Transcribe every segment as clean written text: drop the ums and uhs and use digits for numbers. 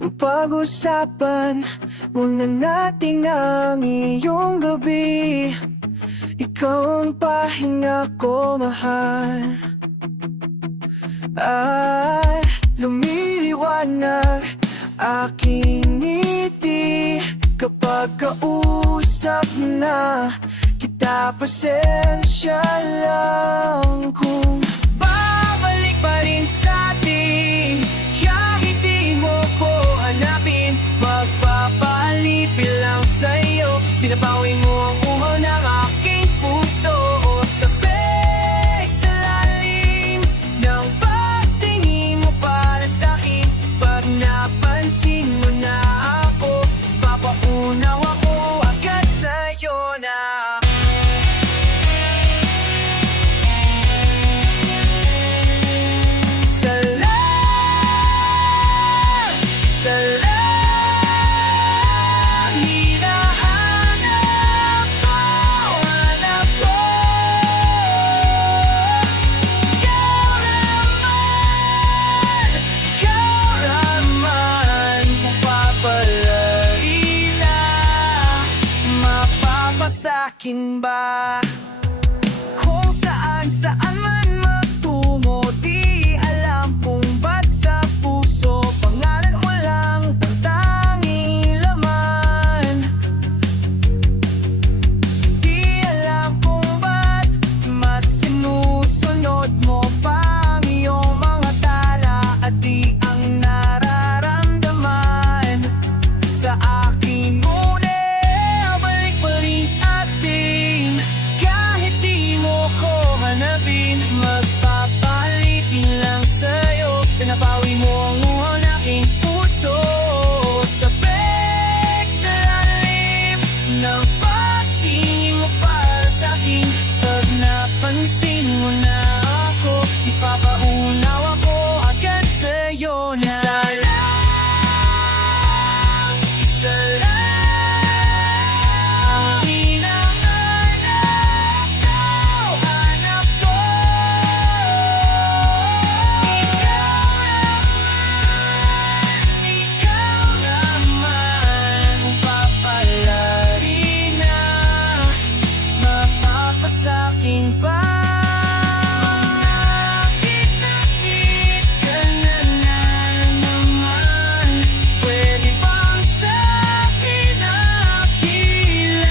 Pag-usapan muna natin ang iyong gabi. Ikaw ang pahinga ko, mahal. Ay, lumiliwanag aking ngiti kapag kausap na kita. Pasensya lang kung babalik pa rin sa atin. Kahit di mo ko hanapin, magpapalipil lang sa'yo. Binabawi mo ang uhaw ng aking puso. O sabay sa lalim ng pagtingin mo para sa'kin. Pag napansin mo na ako, papaunaw ako agad sa'yo na. Sa'kin ba? Kung saan man magtungo, di alam kung ba't sa puso pangalan mo lang ang tanging laman. Di alam kung ba't mas sinusunod mo pa ang iyong mga tala at di ang nararamdaman sa akin. Magpapalitin lang sa'yo, pinabawi mo ang uhaw ng aking puso. Sabik sa lalim ng pagtingin mo para sa'kin. Pag napansin mo na ako, ipapaunaw ako agad sa'yo na. Isa lang sa'kin ba? Nakit ka na naman. Pwede bang sa'kin nakilan?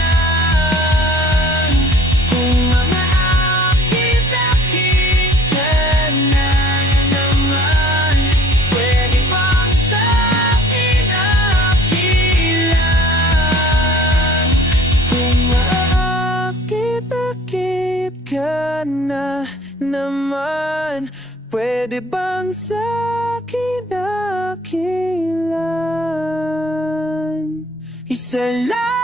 Kung nakit ka na naman, pwede bang sa'kin nakilan? Kung nakit ka na naman, pwede bang sa'kin nakilan? Isa lang